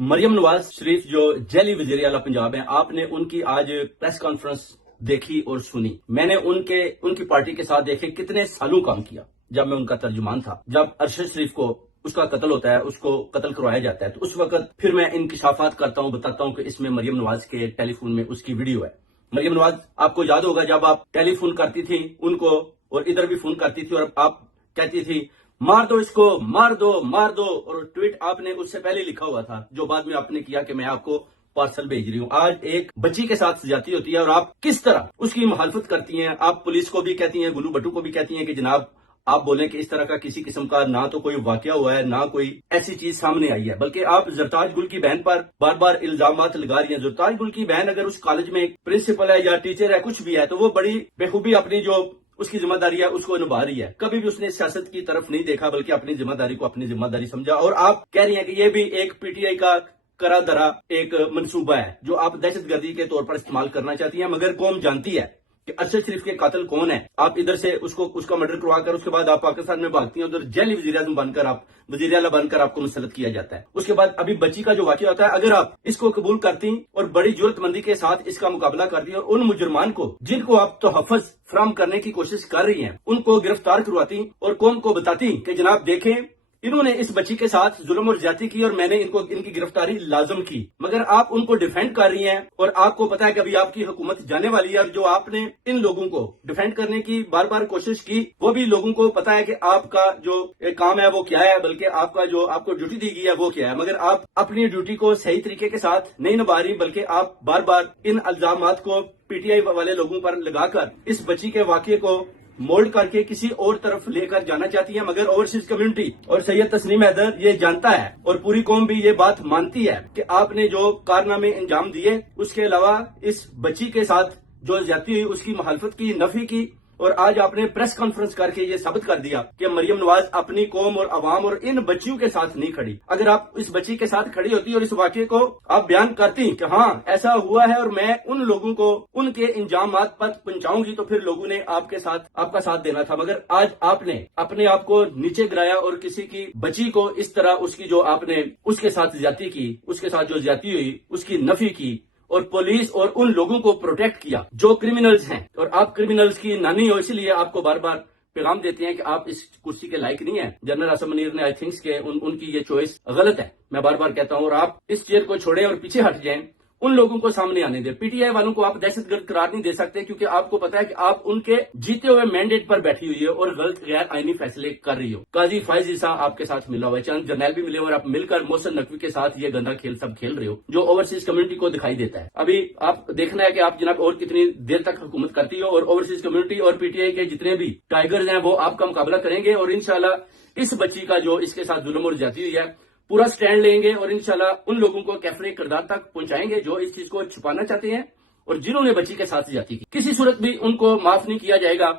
مریم نواز شریف جو جیلی وزیر اعلیٰ پنجاب ہیں، آپ نے ان کی آج پریس کانفرنس دیکھی اور سنی۔ میں نے ان کی پارٹی کے ساتھ دیکھے کتنے سالوں کام کیا جب میں ان کا ترجمان تھا۔ جب ارشد شریف کو اس کا قتل ہوتا ہے، اس کو قتل کروایا جاتا ہے، تو اس وقت پھر میں انکشافات کرتا ہوں، بتاتا ہوں کہ اس میں مریم نواز کے ٹیلی فون میں اس کی ویڈیو ہے۔ مریم نواز، آپ کو یاد ہوگا جب آپ ٹیلی فون کرتی تھی ان کو اور ادھر بھی فون کرتی تھی اور آپ کہتی تھی مار دو اس کو، مار دو مار دو، اور ٹویٹ آپ نے اس سے پہلے لکھا ہوا تھا جو بعد میں آپ نے کیا کہ میں آپ کو پارسل بھیج رہی ہوں۔ آج ایک بچی کے ساتھ زیادتی ہوتی ہے اور آپ کس طرح اس کی مخالفت کرتی ہیں۔ آپ پولیس کو بھی کہتی ہیں، گلو بٹو کو بھی کہتی ہیں کہ جناب آپ بولیں کہ اس طرح کا کسی قسم کا نہ تو کوئی واقعہ ہوا ہے، نہ کوئی ایسی چیز سامنے آئی ہے، بلکہ آپ زرتاج گل کی بہن پر بار بار الزامات لگا رہی ہیں۔ زرتاج گل کی بہن اگر اس کالج میں ایک پرنسپل ہے یا ٹیچر ہے، کچھ بھی ہے، تو وہ بڑی بخوبی اپنی جو اس کی ذمہ داری ہے اس کو نبھا رہی ہے۔ کبھی بھی اس نے سیاست کی طرف نہیں دیکھا، بلکہ اپنی ذمہ داری کو اپنی ذمہ داری سمجھا۔ اور آپ کہہ رہی ہیں کہ یہ بھی ایک پی ٹی آئی کا کرا درا ایک منصوبہ ہے جو آپ دہشت گردی کے طور پر استعمال کرنا چاہتی ہیں، مگر قوم جانتی ہے کہ ارشد شریف کے قاتل کون ہے۔ آپ ادھر سے اس کا مرڈر کروا کر اس کے بعد آپ پاکستان میں بھاگتی ہیں، ادھر جیلی وزیر اعظم بن کر وزیر اعلیٰ بن کر آپ کو مسلط کیا جاتا ہے۔ اس کے بعد ابھی بچی کا جو واقعہ ہوتا ہے، اگر آپ اس کو قبول کرتی اور بڑی جرت مندی کے ساتھ اس کا مقابلہ کرتی اور ان مجرمان کو جن کو آپ تحفظ فراہم کرنے کی کوشش کر رہی ہیں ان کو گرفتار کرواتی اور قوم کو بتاتی کہ جناب دیکھیں انہوں نے اس بچی کے ساتھ ظلم اور زیادتی کی اور میں نے ان کی گرفتاری لازم کی، مگر آپ ان کو ڈیفینڈ کر رہی ہیں اور آپ کو پتا ہے کہ ابھی آپ کی حکومت جانے والی ہے، اور جو آپ نے ان لوگوں کو ڈیفینڈ کرنے کی بار بار کوشش کی وہ بھی لوگوں کو پتا ہے کہ آپ کا جو کام ہے وہ کیا ہے، بلکہ آپ کو ڈیوٹی دی گئی ہے وہ کیا ہے، مگر آپ اپنی ڈیوٹی کو صحیح طریقے کے ساتھ نہیں نبھا رہی، بلکہ آپ بار بار ان الزامات کو پی ٹی آئی والے لوگوں پر لگا کر اس بچی کے واقعے کو مولڈ کر کے کسی اور طرف لے کر جانا چاہتی ہیں۔ مگر اوورسیز کمیونٹی اور سید تسنیم حیدر یہ جانتا ہے اور پوری قوم بھی یہ بات مانتی ہے کہ آپ نے جو کارنامے انجام دیے، اس کے علاوہ اس بچی کے ساتھ جو زیادتی ہوئی اس کی مخالفت کی، نفی کی، اور آج آپ نے پریس کانفرنس کر کے یہ ثابت کر دیا کہ مریم نواز اپنی قوم اور عوام اور ان بچیوں کے ساتھ نہیں کھڑی۔ اگر آپ اس بچی کے ساتھ کھڑی ہوتی اور اس واقعے کو آپ بیان کرتی کہ ہاں ایسا ہوا ہے اور میں ان لوگوں کو ان کے انجامات پر پہنچاؤں گی، تو پھر لوگوں نے آپ کا ساتھ دینا تھا۔ مگر آج آپ نے اپنے آپ کو نیچے گرایا اور کسی کی بچی کو اس طرح اس کی جو آپ نے اس کے ساتھ زیادتی کی، اس کے ساتھ جو زیادتی ہوئی اس کی نفی کی، اور پولیس اور ان لوگوں کو پروٹیکٹ کیا جو کرمنلز ہیں، اور آپ کرمنلز کی نانی ہو، اسی لیے آپ کو بار بار پیغام دیتے ہیں کہ آپ اس کرسی کے لائق نہیں ہیں۔ جنرل اسم منیر نے آئی تھنکس کہ ان کی یہ چوائس غلط ہے، میں بار بار کہتا ہوں، اور آپ اس چیئر کو چھوڑیں اور پیچھے ہٹ جائیں، ان لوگوں کو سامنے آنے دیں۔ پی ٹی آئی والوں کو آپ دہشت گرد قرار نہیں دے سکتے، کیونکہ آپ کو پتا ہے کہ آپ ان کے جیتے ہوئے مینڈیٹ پر بیٹھی ہوئی ہے اور غلط غیر آئینی فیصلے کر رہی ہو۔ قاضی فائز عیسیٰ آپ کے ساتھ ملا ہوا ہے، چند جرنیل بھی ملے ہوئے، اور آپ مل کر محسن نقوی کے ساتھ یہ گندا کھیل سب کھیل رہے ہو جو اوورسیز کمیونٹی کو دکھائی دیتا ہے۔ ابھی آپ دیکھنا ہے کہ آپ جناب اور کتنی دیر تک حکومت کرتی ہو، اور اوورسیز کمیونٹی اور پی ٹی آئی کے جتنے بھی ٹائیگرز ہیں وہ آپ کا مقابلہ کریں گے، اور انشاءاللہ اس بچی کا جو اس کے ساتھ ظلم اور زیادتی ہوئی ہے پورا سٹینڈ لیں گے، اور انشاءاللہ ان لوگوں کو کیفر کردار تک پہنچائیں گے جو اس چیز کو چھپانا چاہتے ہیں اور جنہوں نے بچی کے ساتھ زیادتی کی۔ کسی صورت بھی ان کو معاف نہیں کیا جائے گا۔